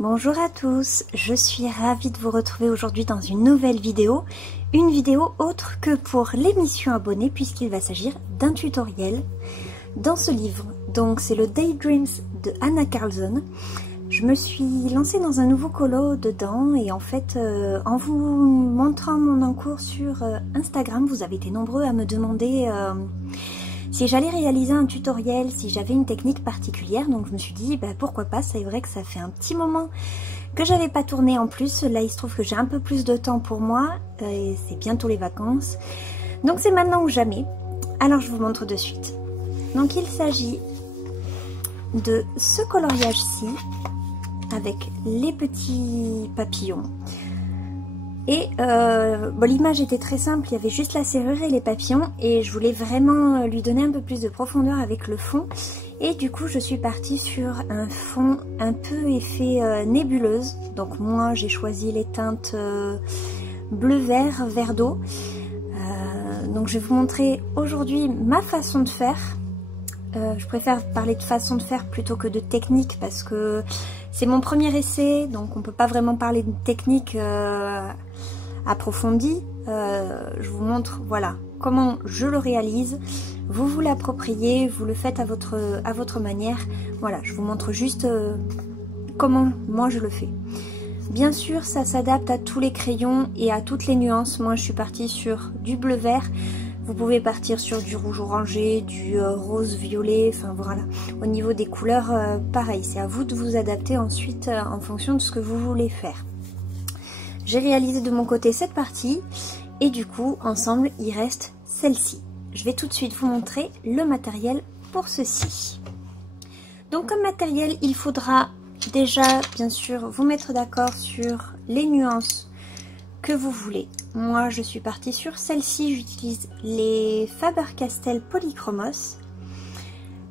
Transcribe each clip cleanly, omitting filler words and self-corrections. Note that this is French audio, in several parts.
Bonjour à tous, je suis ravie de vous retrouver aujourd'hui dans une nouvelle vidéo. Une vidéo autre que pour l'émission abonnée puisqu'il va s'agir d'un tutoriel dans ce livre. Donc c'est le Daydreams de Hanna Karlzon. Je me suis lancée dans un nouveau colo dedans et en fait en vous montrant mon encours sur Instagram, vous avez été nombreux à me demander si j'allais réaliser un tutoriel, si j'avais une technique particulière. Donc je me suis dit pourquoi pas, c'est vrai que ça fait un petit moment que j'avais pas tourné en plus. Là il se trouve que j'ai un peu plus de temps pour moi et c'est bientôt les vacances. Donc c'est maintenant ou jamais. Alors je vous montre de suite. Donc il s'agit de ce coloriage-ci avec les petits papillons. Et bon, l'image était très simple, il y avait juste la serrure et les papillons et je voulais vraiment lui donner un peu plus de profondeur avec le fond. Et du coup je suis partie sur un fond un peu effet nébuleuse. Donc moi j'ai choisi les teintes bleu-vert, vert d'eau. Donc je vais vous montrer aujourd'hui ma façon de faire. Je préfère parler de façon de faire plutôt que de technique parce que c'est mon premier essai, donc on peut pas vraiment parler de technique approfondie. Je vous montre voilà comment je le réalise. Vous vous l'appropriez, vous le faites à votre manière. Voilà, je vous montre juste comment moi je le fais. Bien sûr, ça s'adapte à tous les crayons et à toutes les nuances. Moi, je suis partie sur du bleu-vert. Vous pouvez partir sur du rouge orangé, du rose violet, enfin voilà. Au niveau des couleurs, pareil, c'est à vous de vous adapter ensuite en fonction de ce que vous voulez faire. J'ai réalisé de mon côté cette partie et du coup, ensemble, il reste celle-ci. Je vais tout de suite vous montrer le matériel pour ceci. Donc comme matériel, il faudra déjà, bien sûr, vous mettre d'accord sur les nuances que vous voulez. Moi je suis partie sur celle-ci, j'utilise les Faber-Castell Polychromos,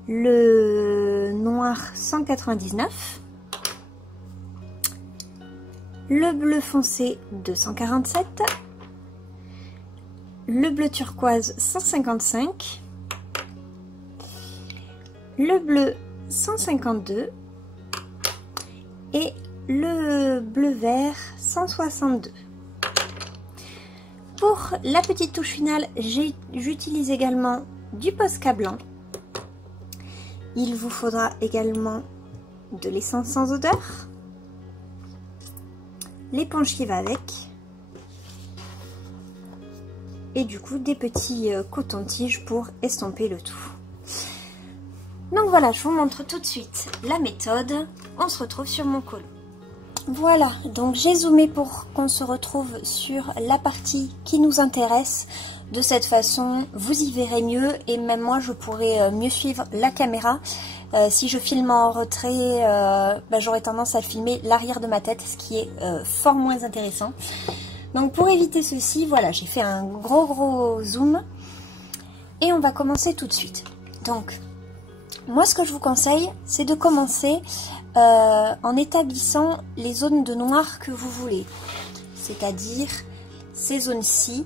le noir 199, le bleu foncé 247, le bleu turquoise 155, le bleu 152 et le bleu vert 162. Pour la petite touche finale, j'utilise également du Posca blanc. Il vous faudra également de l'essence sans odeur, l'éponge qui va avec, et du coup des petits cotons-tiges pour estomper le tout. Donc voilà, je vous montre tout de suite la méthode. On se retrouve sur mon colo. Voilà, donc j'ai zoomé pour qu'on se retrouve sur la partie qui nous intéresse. De cette façon, vous y verrez mieux et même moi je pourrai mieux suivre la caméra. Si je filme en retrait, j'aurais tendance à filmer l'arrière de ma tête, ce qui est fort moins intéressant. Donc pour éviter ceci, voilà, j'ai fait un gros zoom et on va commencer tout de suite. Donc, moi ce que je vous conseille, c'est de commencer en établissant les zones de noir que vous voulez, c'est-à-dire ces zones-ci.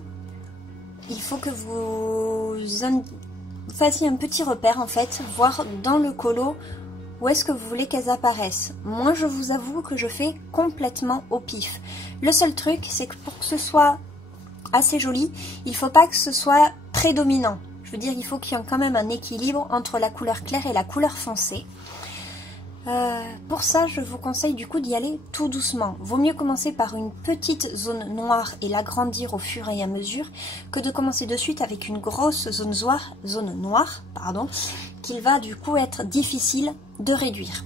Il faut que vous fassiez un petit repère en fait, voir dans le colo où est-ce que vous voulez qu'elles apparaissent. Moi je vous avoue que je fais complètement au pif. Le seul truc c'est que pour que ce soit assez joli, il faut pas que ce soit prédominant. Je veux dire, il faut qu'il y ait quand même un équilibre entre la couleur claire et la couleur foncée. Pour ça, je vous conseille du coup d'y aller tout doucement. Vaut mieux commencer par une petite zone noire et l'agrandir au fur et à mesure que de commencer de suite avec une grosse zone noire, qu'il va du coup être difficile de réduire.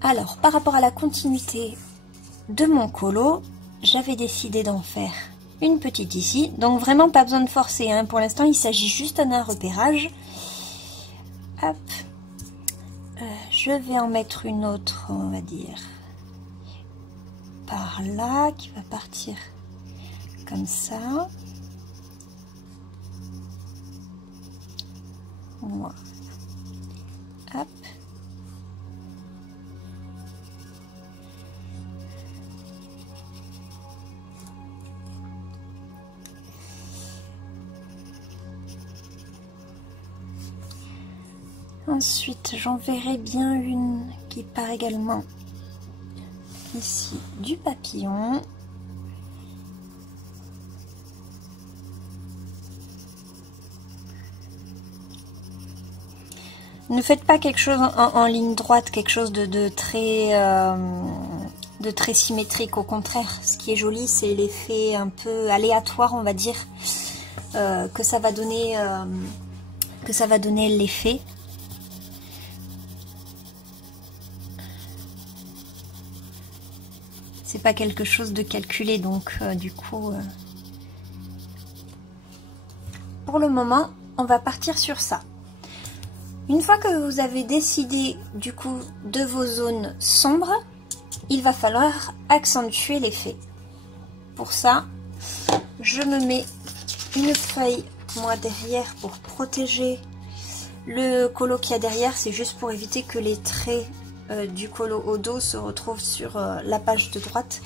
Alors, par rapport à la continuité de mon colo, j'avais décidé d'en faire une petite ici. Donc vraiment pas besoin de forcer, hein. Pour l'instant, il s'agit juste d'un repérage. Hop. Je vais en mettre une autre, on va dire, par là, qui va partir comme ça. Voilà. Hop. Ensuite, j'en verrai bien une qui prépare également ici du papillon. Ne faites pas quelque chose en ligne droite, quelque chose de très symétrique. Au contraire, ce qui est joli, c'est l'effet un peu aléatoire, on va dire, que ça va donner l'effet. C'est pas quelque chose de calculé, donc du coup, pour le moment, on va partir sur ça. Une fois que vous avez décidé du coup de vos zones sombres, il va falloir accentuer l'effet. Pour ça, je me mets une feuille moi derrière pour protéger le colo qu'il y a derrière. C'est juste pour éviter que les traits du colo au dos se retrouvent sur la page de droite.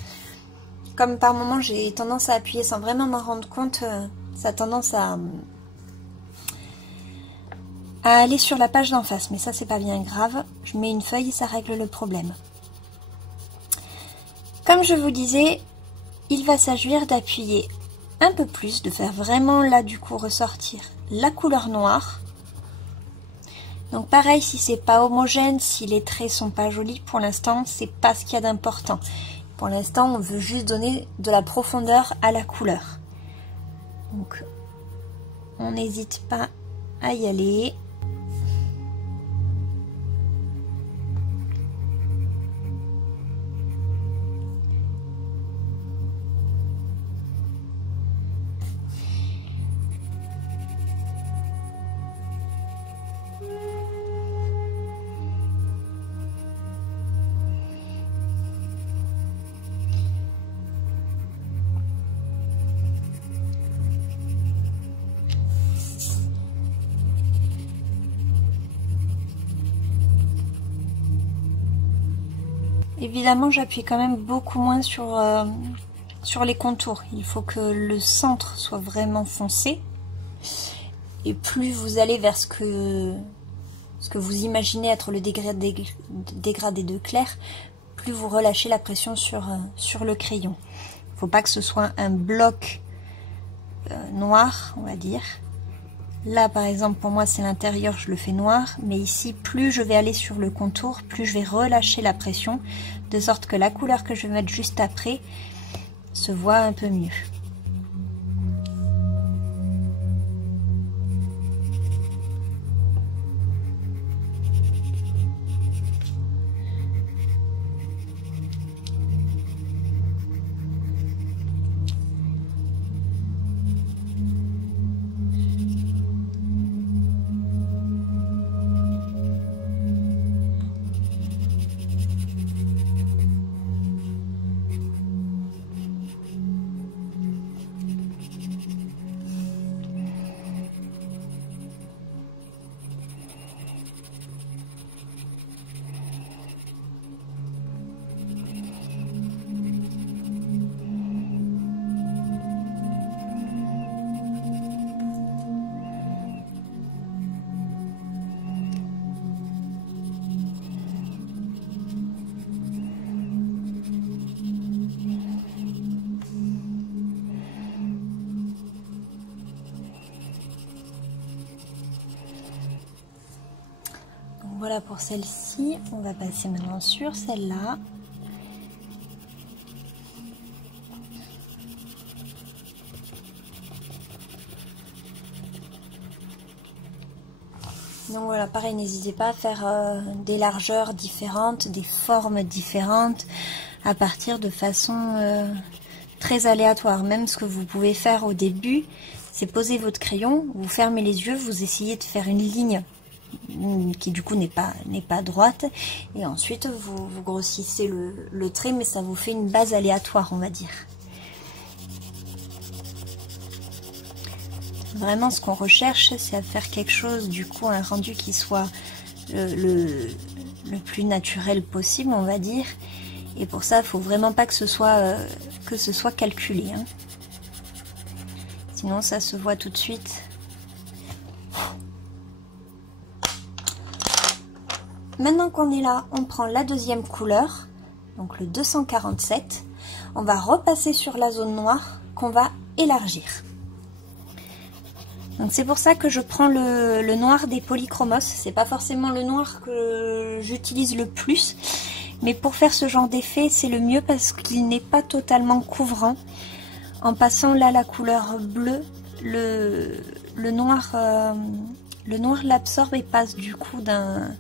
Comme par moment j'ai tendance à appuyer sans vraiment m'en rendre compte, ça a tendance à aller sur la page d'en face, mais ça c'est pas bien grave. Je mets une feuille et ça règle le problème. Comme je vous disais, il va s'agir d'appuyer un peu plus, de faire vraiment là du coup ressortir la couleur noire. Donc pareil, si c'est pas homogène, si les traits sont pas jolis, pour l'instant c'est pas ce qu'il y a d'important. Pour l'instant on veut juste donner de la profondeur à la couleur. Donc on n'hésite pas à y aller. Évidemment, j'appuie quand même beaucoup moins sur les contours. Il faut que le centre soit vraiment foncé. Et plus vous allez vers ce que vous imaginez être le dégradé de clair, plus vous relâchez la pression sur le crayon. Il ne faut pas que ce soit un bloc noir, on va dire. Là, par exemple, pour moi, c'est l'intérieur, je le fais noir. Mais ici, plus je vais aller sur le contour, plus je vais relâcher la pression, de sorte que la couleur que je vais mettre juste après se voit un peu mieux. Voilà pour celle-ci, on va passer maintenant sur celle-là. Donc voilà, pareil, n'hésitez pas à faire des largeurs différentes, des formes différentes, à partir de façon très aléatoire. Même ce que vous pouvez faire au début, c'est poser votre crayon, vous fermez les yeux, vous essayez de faire une ligne qui du coup n'est pas droite, et ensuite vous grossissez le trait, mais ça vous fait une base aléatoire, on va dire. Vraiment, ce qu'on recherche, c'est à faire quelque chose, du coup un rendu qui soit le plus naturel possible, on va dire. Et pour ça, il faut vraiment pas que ce soit calculé, hein. Sinon ça se voit tout de suite. Maintenant qu'on est là, on prend la deuxième couleur, donc le 247. On va repasser sur la zone noire qu'on va élargir. Donc c'est pour ça que je prends le noir des polychromos. C'est pas forcément le noir que j'utilise le plus, mais pour faire ce genre d'effet, c'est le mieux parce qu'il n'est pas totalement couvrant. En passant là la couleur bleue, le noir l'absorbe et passe du coup d'un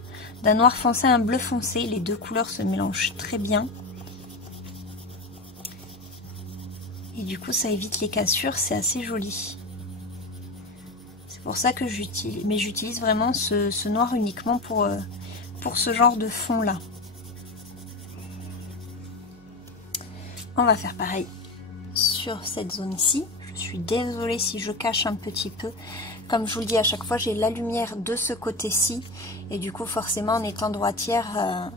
noir foncé à un bleu foncé. Les deux couleurs se mélangent très bien. Et du coup ça évite les cassures, c'est assez joli. C'est pour ça que j'utilise vraiment ce noir uniquement pour ce genre de fond là. On va faire pareil sur cette zone-ci. Je suis désolée si je cache un petit peu. Comme je vous le dis à chaque fois, j'ai la lumière de ce côté-ci. Et du coup, forcément, en étant droitière,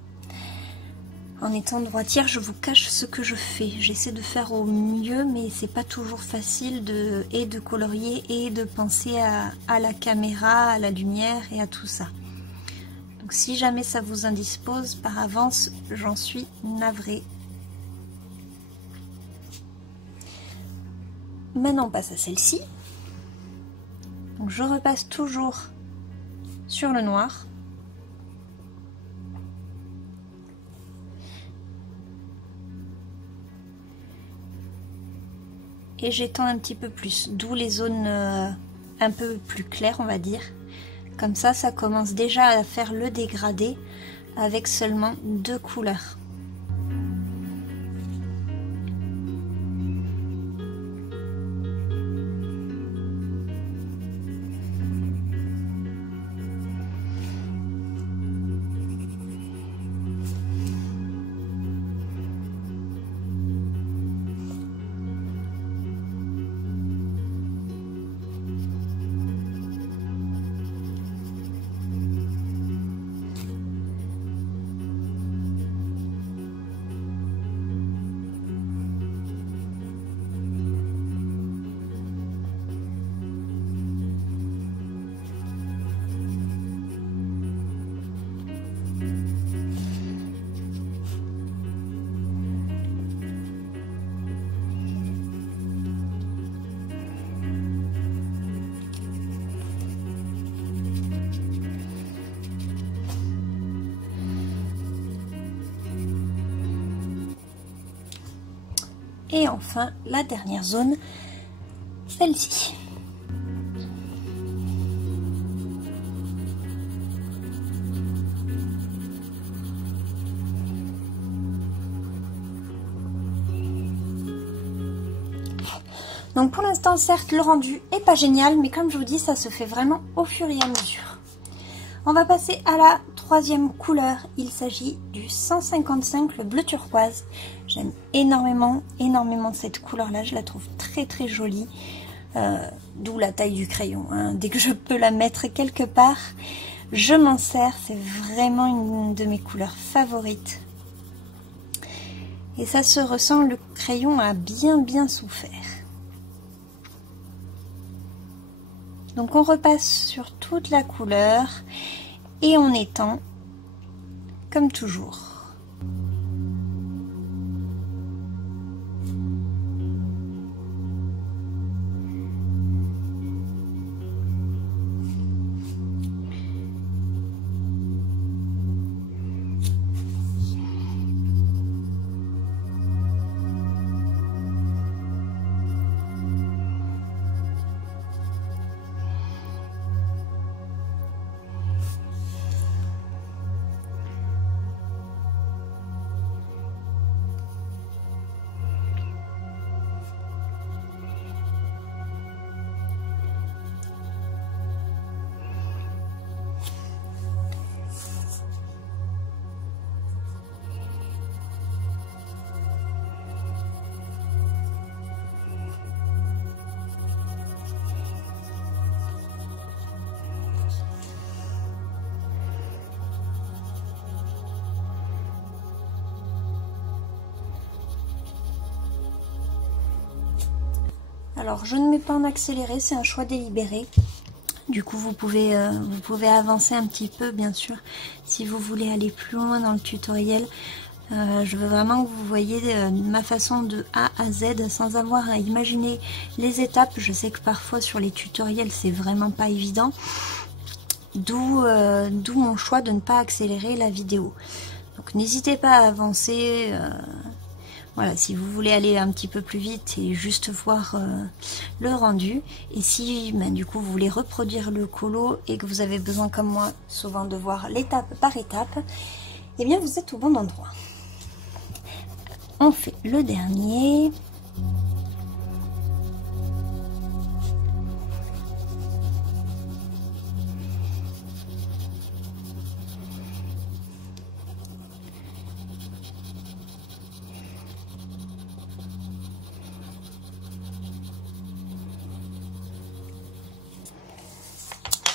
je vous cache ce que je fais. J'essaie de faire au mieux, mais c'est pas toujours facile de colorier et de penser à la caméra, à la lumière et à tout ça. Donc si jamais ça vous indispose, par avance, j'en suis navrée. Maintenant on passe à celle-ci. Donc je repasse toujours sur le noir. Et j'étends un petit peu plus, d'où les zones un peu plus claires on va dire. Comme ça, ça commence déjà à faire le dégradé avec seulement deux couleurs. Et enfin, la dernière zone, celle-ci. Donc pour l'instant, certes, le rendu est pas génial, mais comme je vous dis, ça se fait vraiment au fur et à mesure. On va passer à la troisième couleur. Il s'agit du 155, le bleu turquoise. J'aime énormément cette couleur-là. Je la trouve très très jolie. D'où la taille du crayon. Hein. Dès que je peux la mettre quelque part, je m'en sers. C'est vraiment une de mes couleurs favorites. Et ça se ressent, le crayon a bien souffert. Donc on repasse sur toute la couleur et on étend comme toujours. Alors je ne mets pas en accéléré, c'est un choix délibéré. Du coup, vous pouvez avancer un petit peu, bien sûr, si vous voulez aller plus loin dans le tutoriel. Je veux vraiment que vous voyez ma façon de A à Z sans avoir à imaginer les étapes. Je sais que parfois sur les tutoriels, c'est vraiment pas évident. D'où mon choix de ne pas accélérer la vidéo. Donc n'hésitez pas à avancer. Voilà, si vous voulez aller un petit peu plus vite et juste voir le rendu. Et si du coup vous voulez reproduire le colo et que vous avez besoin comme moi souvent de voir l'étape par étape, eh bien vous êtes au bon endroit. On fait le dernier.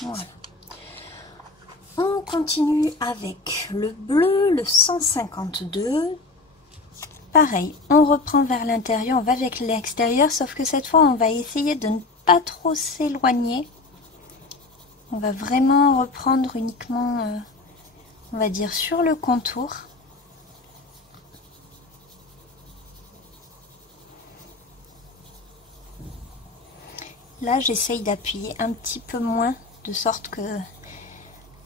Voilà. On continue avec le bleu, le 152. Pareil, on reprend vers l'intérieur, on va avec l'extérieur, sauf que cette fois, on va essayer de ne pas trop s'éloigner. On va vraiment reprendre uniquement, on va dire, sur le contour. Là, j'essaye d'appuyer un petit peu moins, de sorte que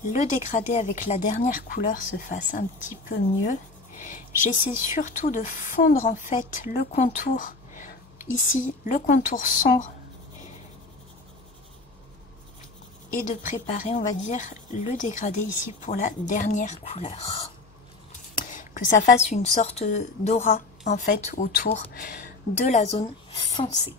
le dégradé avec la dernière couleur se fasse un petit peu mieux. J'essaie surtout de fondre en fait le contour, ici le contour sombre, et de préparer, on va dire, le dégradé ici pour la dernière couleur. Que ça fasse une sorte d'aura en fait autour de la zone foncée.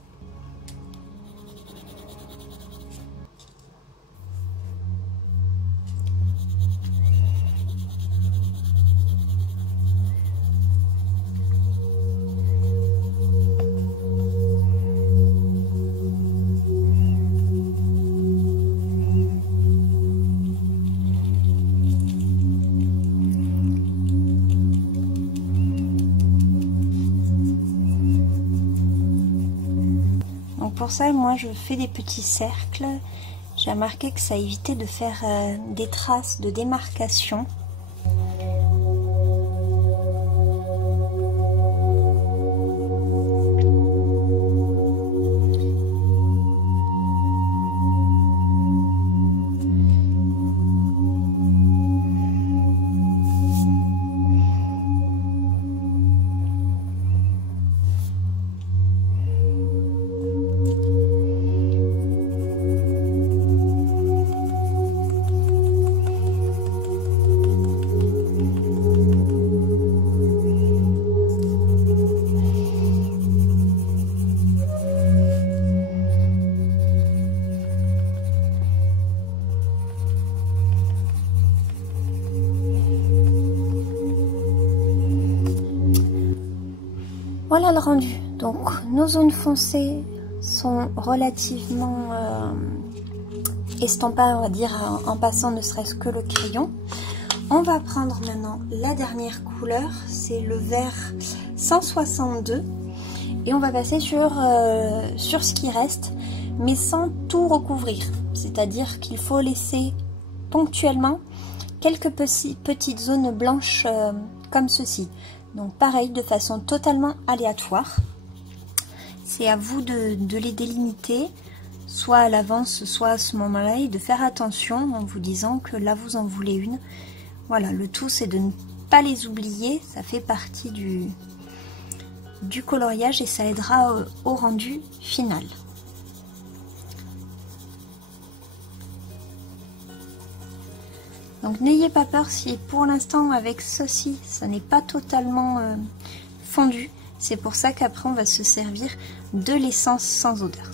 Pour ça, moi je fais des petits cercles. J'ai remarqué que ça évitait de faire des traces de démarcation. Voilà le rendu. Donc nos zones foncées sont relativement estampées, on va dire, en passant ne serait-ce que le crayon. On va prendre maintenant la dernière couleur, c'est le vert 162, et on va passer sur ce qui reste, mais sans tout recouvrir. C'est-à-dire qu'il faut laisser ponctuellement quelques petites zones blanches comme ceci. Donc pareil, de façon totalement aléatoire. C'est à vous de les délimiter, soit à l'avance, soit à ce moment-là, et de faire attention en vous disant que là vous en voulez une. Voilà, le tout c'est de ne pas les oublier, ça fait partie du coloriage et ça aidera au rendu final. Donc n'ayez pas peur si pour l'instant avec ceci, ça n'est pas totalement fondu. C'est pour ça qu'après on va se servir de l'essence sans odeur.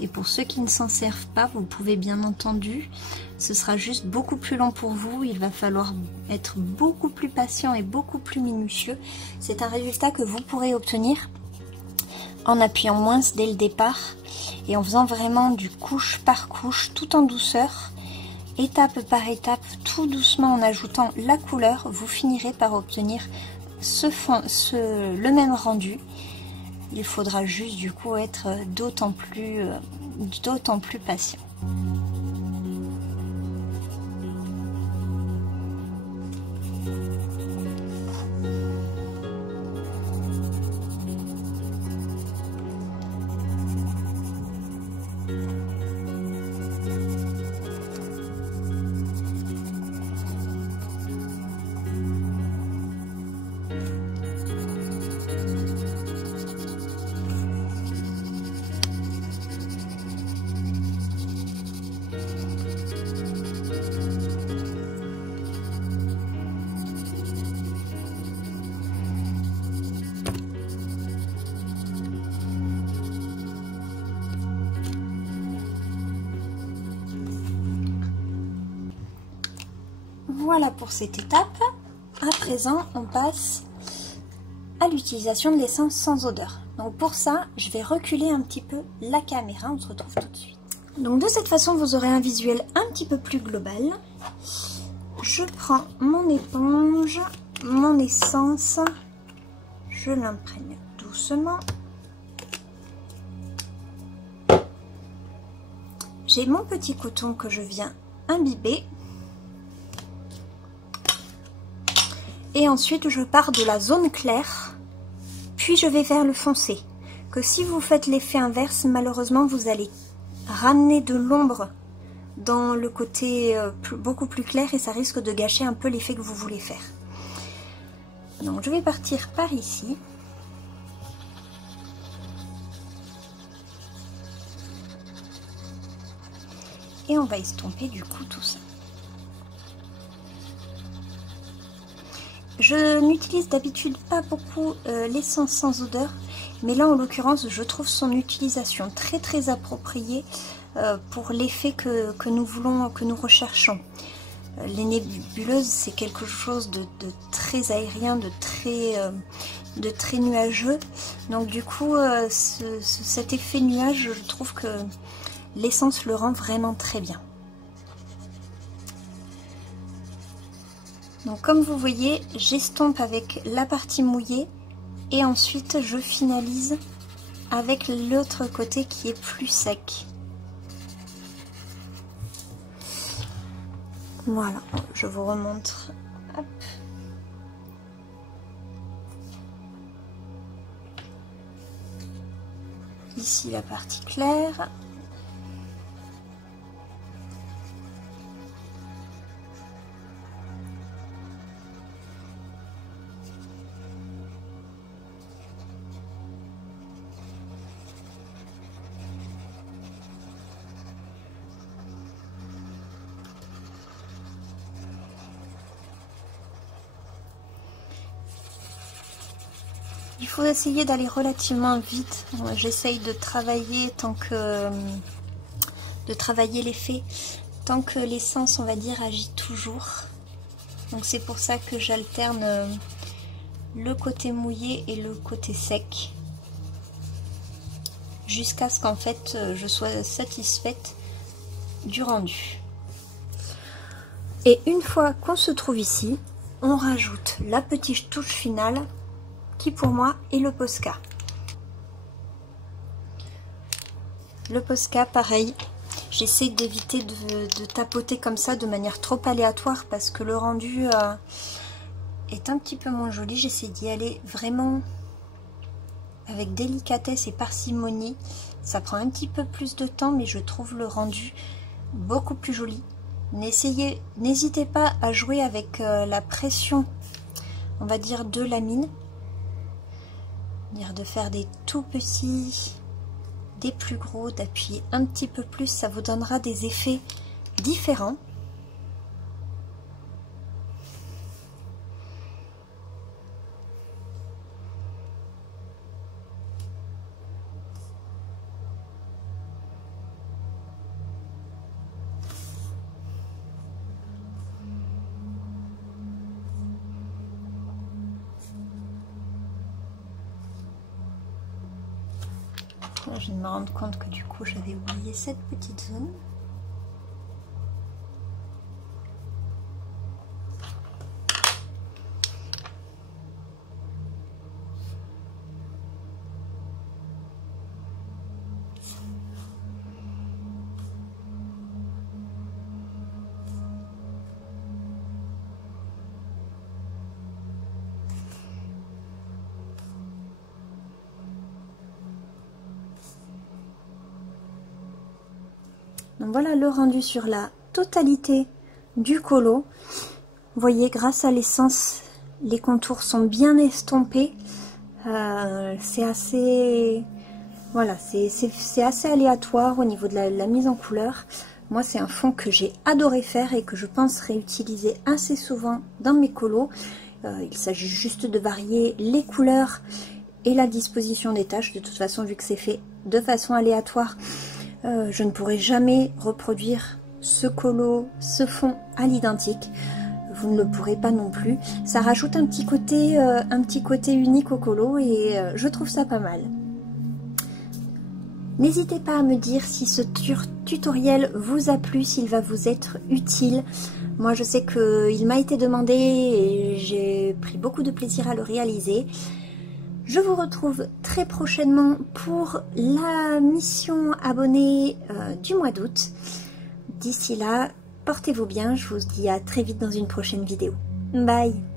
Et pour ceux qui ne s'en servent pas, vous pouvez bien entendu, ce sera juste beaucoup plus long pour vous. Il va falloir être beaucoup plus patient et beaucoup plus minutieux. C'est un résultat que vous pourrez obtenir en appuyant moins dès le départ et en faisant vraiment du couche par couche, tout en douceur. étape par étape, tout doucement en ajoutant la couleur, vous finirez par obtenir le même rendu. Il faudra juste du coup être d'autant plus patient. Voilà pour cette étape. À présent, on passe à l'utilisation de l'essence sans odeur. Donc pour ça, je vais reculer un petit peu la caméra. On se retrouve tout de suite. Donc de cette façon, vous aurez un visuel un petit peu plus global. Je prends mon éponge, mon essence, je l'imprègne doucement. J'ai mon petit coton que je viens imbiber. Et ensuite, je pars de la zone claire, puis je vais vers le foncé. Que si vous faites l'effet inverse, malheureusement, vous allez ramener de l'ombre dans le côté beaucoup plus clair et ça risque de gâcher un peu l'effet que vous voulez faire. Donc, je vais partir par ici. Et on va estomper du coup tout ça. Je n'utilise d'habitude pas beaucoup l'essence sans odeur, mais là en l'occurrence je trouve son utilisation très appropriée pour l'effet que nous voulons, que nous recherchons. Les nébuleuses, c'est quelque chose de très aérien, de très nuageux, donc du coup cet effet nuage, je trouve que l'essence le rend vraiment très bien. Donc comme vous voyez, j'estompe avec la partie mouillée et ensuite je finalise avec l'autre côté qui est plus sec. Voilà, je vous remontre. Hop. Ici la partie claire. Il faut essayer d'aller relativement vite. J'essaye de travailler l'effet tant que l'essence, on va dire, agit toujours. Donc c'est pour ça que j'alterne le côté mouillé et le côté sec jusqu'à ce qu'en fait je sois satisfaite du rendu. Et une fois qu'on se trouve ici, on rajoute la petite touche finale qui pour moi est le Posca. Le Posca, pareil, j'essaie d'éviter de tapoter comme ça de manière trop aléatoire parce que le rendu est un petit peu moins joli. J'essaie d'y aller vraiment avec délicatesse et parcimonie. Ça prend un petit peu plus de temps, mais je trouve le rendu beaucoup plus joli. N'hésitez pas à jouer avec la pression, on va dire, de la mine. De faire des tout petits, des plus gros, d'appuyer un petit peu plus, ça vous donnera des effets différents. Je viens de me rendre compte que du coup j'avais oublié cette petite zone. Donc voilà le rendu sur la totalité du colo. Vous voyez, grâce à l'essence, les contours sont bien estompés. C'est assez... Voilà, c'est assez aléatoire au niveau de la mise en couleur. Moi, c'est un fond que j'ai adoré faire et que je pense réutiliser assez souvent dans mes colos. Il s'agit juste de varier les couleurs et la disposition des taches. De toute façon, vu que c'est fait de façon aléatoire, je ne pourrai jamais reproduire ce colo, ce fond à l'identique. Vous ne le pourrez pas non plus. Ça rajoute un petit côté unique au colo et je trouve ça pas mal. N'hésitez pas à me dire si ce tutoriel vous a plu, s'il va vous être utile. Moi, je sais qu'il m'a été demandé et j'ai pris beaucoup de plaisir à le réaliser. Je vous retrouve très prochainement pour la mission abonnée du mois d'août. D'ici là, portez-vous bien, je vous dis à très vite dans une prochaine vidéo. Bye!